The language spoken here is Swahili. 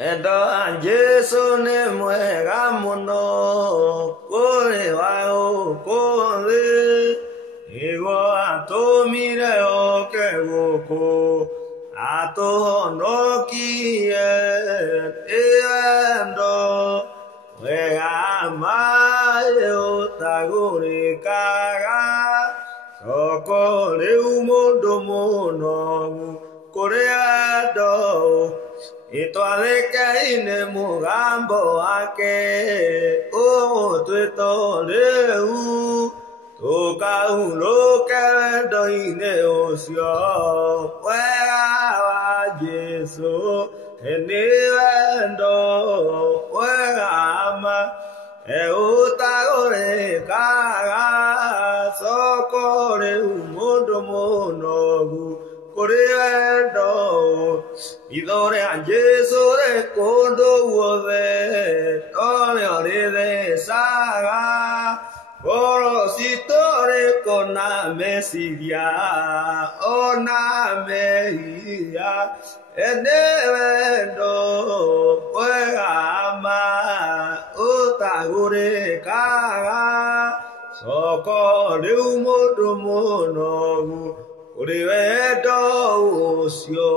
Edo Jesu ne mwega muno kuri wao kuri Igo atomire oke guku atohonokie endo wega mae utagurikaga soko riu mundu muno kuri endo itwathĩkĩire mũgambo wake ũtwĩtũrĩu tũkaurũke wendo-inĩ ũcio wega wa Jesũ nĩ wendo wega ma ũtagũrĩkaga soko rĩu mũndũ mũnogu kuri wendo ithore Jesu re kondo guothe orio rithecaga gorocitore kona meciria ona mehia ene wendo wega ma utagurikaga soko riu mundu munogu uri wendo ucio